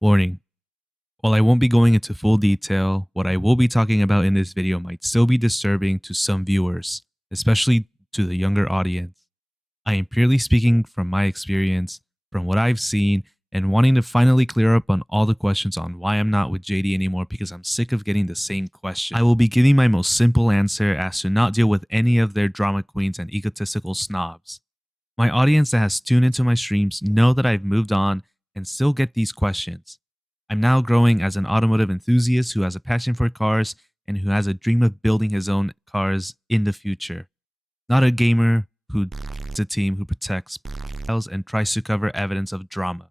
Warning. While I won't be going into full detail, what I will be talking about in this video might still be disturbing to some viewers, especially to the younger audience. I am purely speaking from my experience, from what I've seen, and wanting to finally clear up on all the questions on why I'm not with JD anymore because I'm sick of getting the same question. I will be giving my most simple answer as to not deal with any of their drama queens and egotistical snobs. My audience that has tuned into my streams know that I've moved on and still get these questions. I'm now growing as an automotive enthusiast who has a passion for cars and who has a dream of building his own cars in the future. Not a gamer who is a team who protects and tries to cover evidence of drama.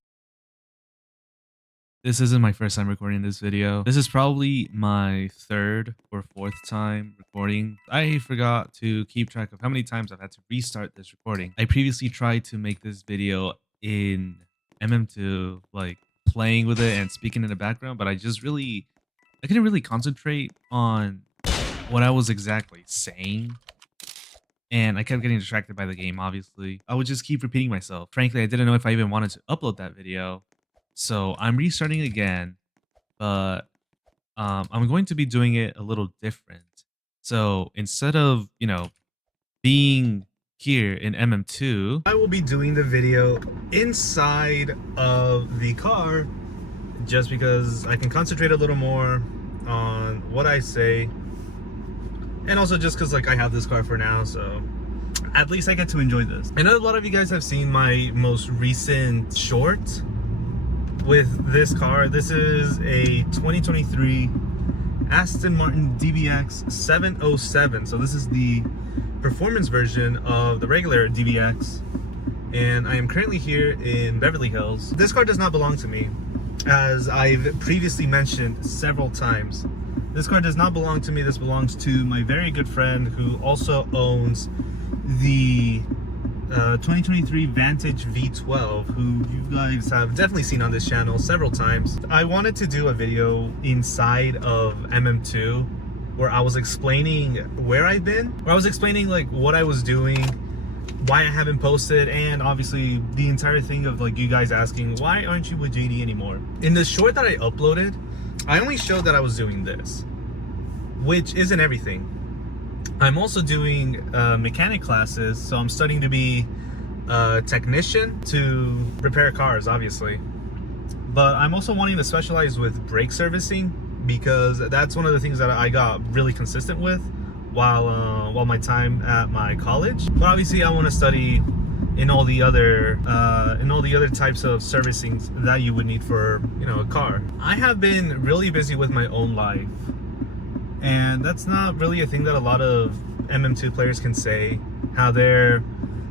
This isn't my first time recording this video. This is probably my third or fourth time recording. I forgot to keep track of how many times I've had to restart this recording. I previously tried to make this video in MM2, like playing with it and speaking in the background, but I couldn't really concentrate on what I was exactly saying. And I kept getting distracted by the game, obviously. I would just keep repeating myself. Frankly, I didn't know if I even wanted to upload that video. So I'm restarting again, but I'm going to be doing it a little different. So instead of, being here in MM2, I will be doing the video inside of the car just because I can concentrate a little more on what I say. And also just because I have this car for now, so at least I get to enjoy this. I know a lot of you guys have seen my most recent short with this car. This is a 2023 Aston Martin DBX 707. So this is the performance version of the regular DBX. And I am currently here in Beverly Hills. This car does not belong to me, as I've previously mentioned several times. This car does not belong to me. This belongs to my very good friend who also owns the 2023 Vantage V12, who you guys have definitely seen on this channel several times. I wanted to do a video inside of MM2 where I was explaining where I've been, where I was explaining what I was doing, why I haven't posted, and obviously the entire thing of you guys asking, why aren't you with JD anymore? In the short that I uploaded, I only showed that I was doing this, which isn't everything. I'm also doing mechanic classes, so I'm studying to be a technician to repair cars, obviously. But I'm also wanting to specialize with brake servicing because that's one of the things that I got really consistent with while my time at my college. But obviously, I want to study in all the other types of servicing that you would need for a car. I have been really busy with my own life. And that's not really a thing that a lot of MM2 players can say, how they're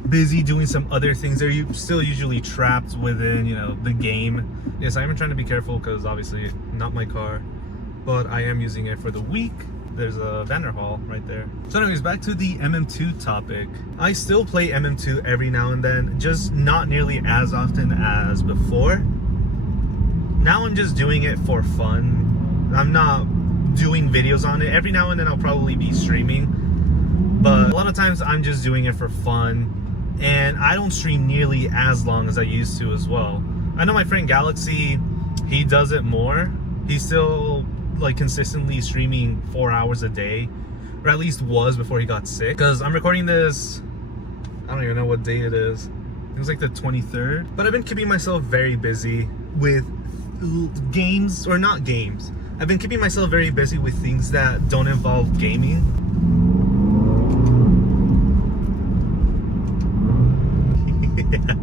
busy doing some other things. They're still usually trapped within, the game. Yes, I am trying to be careful because obviously not my car, but I am using it for the week. There's a Vanderhall right there. So anyways, back to the MM2 topic. I still play MM2 every now and then, just not nearly as often as before. Now I'm just doing it for fun. I'm not doing videos on it. Every now and then I'll probably be streaming, but a lot of times I'm just doing it for fun, and I don't stream nearly as long as I used to as well. I know my friend Galaxy, he does it more. He's still consistently streaming 4 hours a day, or at least was before he got sick. Because I'm recording this, I don't even know what day it is. It was the 23rd. But I've been keeping myself very busy with games, or not games. I've been keeping myself very busy with things that don't involve gaming. Yeah.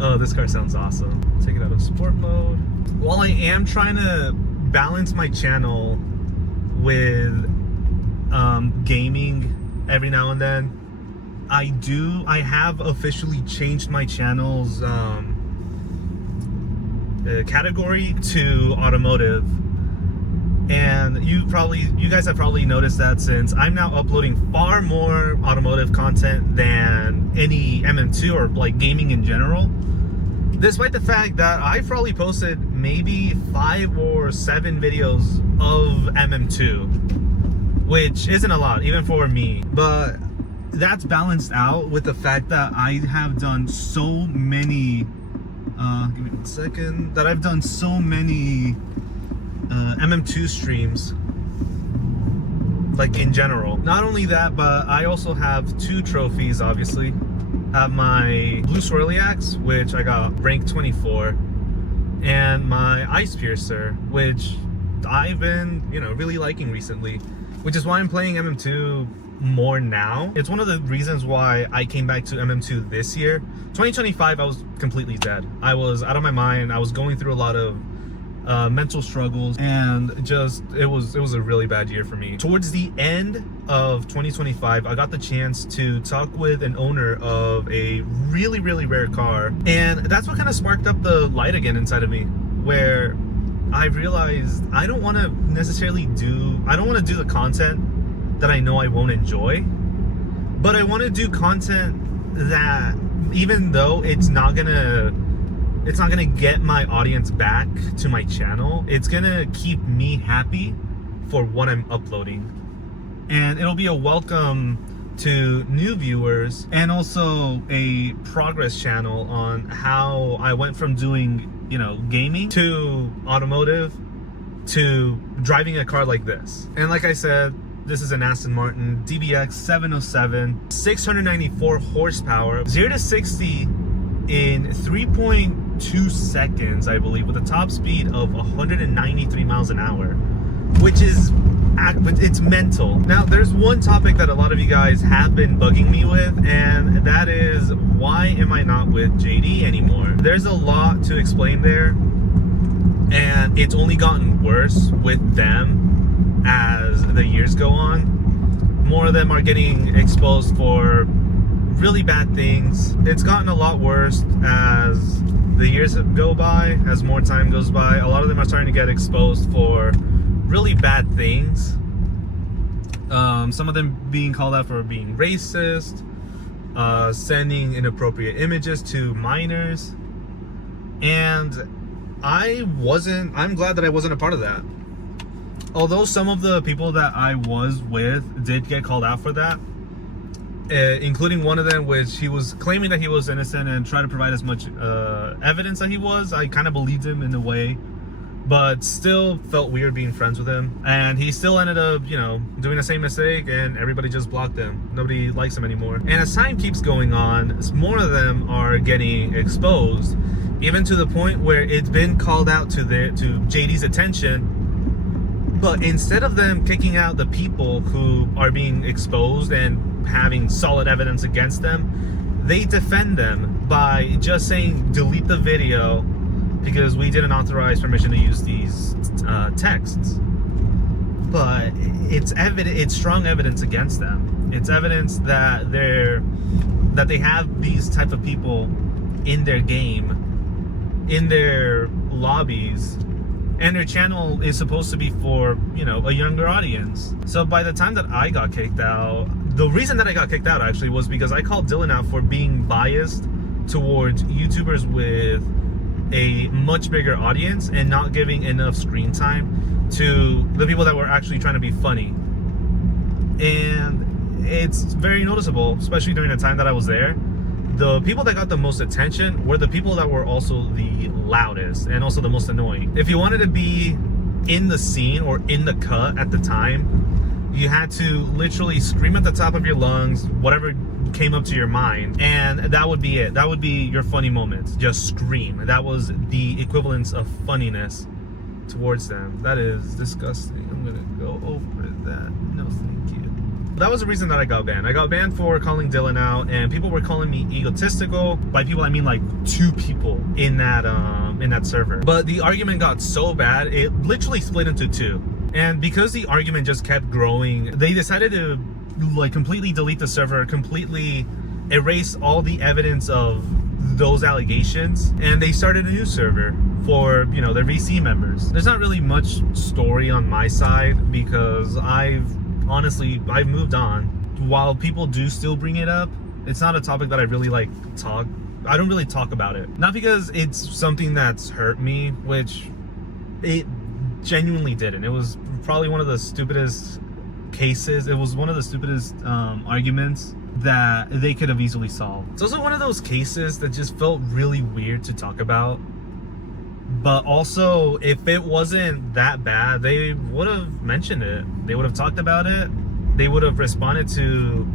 Oh, this car sounds awesome. Take it out of sport mode. While I am trying to balance my channel with gaming every now and then, I have officially changed my channel's category to automotive. And you guys have probably noticed that, since I'm now uploading far more automotive content than any MM2 or gaming in general, despite the fact that I've probably posted maybe 5 or 7 videos of MM2, which isn't a lot even for me. But that's balanced out with the fact that I have done so many Give me 1 second. That I've done so many MM2 streams, like in general. Not only that, but I also have 2 trophies, obviously. I have my Blue Swirly Axe, which I got rank 24, and my Ice Piercer, which I've been, really liking recently, which is why I'm playing MM2 more now. It's one of the reasons why I came back to MM2 this year. 2025, I was completely dead. I was out of my mind. I was going through a lot of mental struggles, and just it was a really bad year for me. Towards the end of 2025, I got the chance to talk with an owner of a really rare car, and that's what kind of sparked up the light again inside of me, where I realized I don't want to do the content that I know I won't enjoy, but I want to do content that, even though it's not gonna get my audience back to my channel, it's gonna keep me happy for what I'm uploading, and it'll be a welcome to new viewers, and also a progress channel on how I went from doing gaming to automotive to driving a car like this. And like I said, this is an Aston Martin DBX 707, 694 horsepower, 0 to 60 in 3.2 seconds, I believe, with a top speed of 193 miles an hour, which is, it's mental. Now, there's one topic that a lot of you guys have been bugging me with, and that is, why am I not with JD anymore? There's a lot to explain there, and it's only gotten worse with them as the years go on. More of them are getting exposed for really bad things. It's gotten a lot worse as the years go by, as more time goes by. A lot of them are starting to get exposed for really bad things. Some of them being called out for being racist, sending inappropriate images to minors, and I'm glad that I wasn't a part of that. Although some of the people that I was with did get called out for that, including one of them, which he was claiming that he was innocent and tried to provide as much evidence that he was. I kind of believed him in a way, but still felt weird being friends with him. And he still ended up, doing the same mistake, and everybody just blocked him. Nobody likes him anymore. And as time keeps going on, more of them are getting exposed, even to the point where it's been called out to JD's attention. But instead of them kicking out the people who are being exposed and having solid evidence against them, they defend them by just saying, delete the video because we didn't authorize permission to use these texts. But it's strong evidence against them. It's evidence that they have these type of people in their game, in their lobbies, and their channel is supposed to be for, a younger audience. So by the time that I got kicked out, the reason that I got kicked out actually was because I called Dylan out for being biased towards YouTubers with a much bigger audience and not giving enough screen time to the people that were actually trying to be funny. And it's very noticeable, especially during the time that I was there. The people that got the most attention were the people that were also the loudest and also the most annoying. If you wanted to be in the scene or in the cut at the time, you had to literally scream at the top of your lungs, whatever came up to your mind, and that would be it. That would be your funny moments. Just scream. That was the equivalence of funniness towards them. That is disgusting. I'm gonna go over that. No, thank you. That was the reason that I got banned. I got banned for calling Dylan out, and people were calling me egotistical. By people, I mean like 2 people in that server. But the argument got so bad, it literally split into 2. And because the argument just kept growing, they decided to completely delete the server, completely erase all the evidence of those allegations, and they started a new server for their VC members. There's not really much story on my side because I've moved on. While people do still bring it up, it's not a topic that I really I don't really talk about it. Not because it's something that's hurt me, which it genuinely didn't. It was probably one of the stupidest cases. It was one of the stupidest arguments that they could have easily solved. It's also one of those cases that just felt really weird to talk about. But also, if it wasn't that bad, they would have mentioned it. They would have talked about it. They would have responded to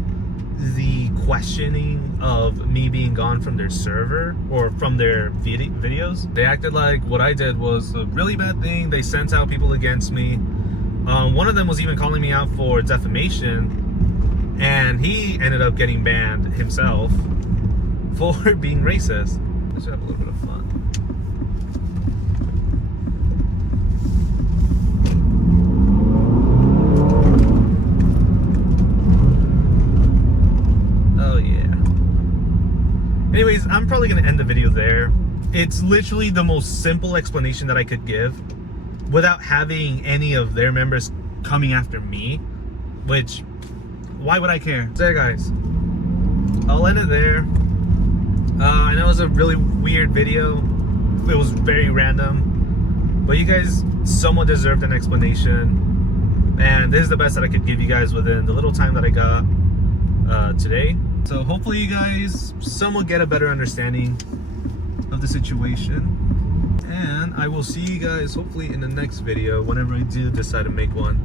the questioning of me being gone from their server or from their videos. They acted like what I did was a really bad thing. They sent out people against me. One of them was even calling me out for defamation, and he ended up getting banned himself for being racist. Let's have a little bit of fun. Anyways, I'm probably going to end the video there. It's literally the most simple explanation that I could give without having any of their members coming after me, which, why would I care? So yeah, guys, I'll end it there. I know it was a really weird video. It was very random, but you guys somewhat deserved an explanation. And this is the best that I could give you guys within the little time that I got today. So hopefully you guys somewhat get a better understanding of the situation. And I will see you guys hopefully in the next video whenever I do decide to make one.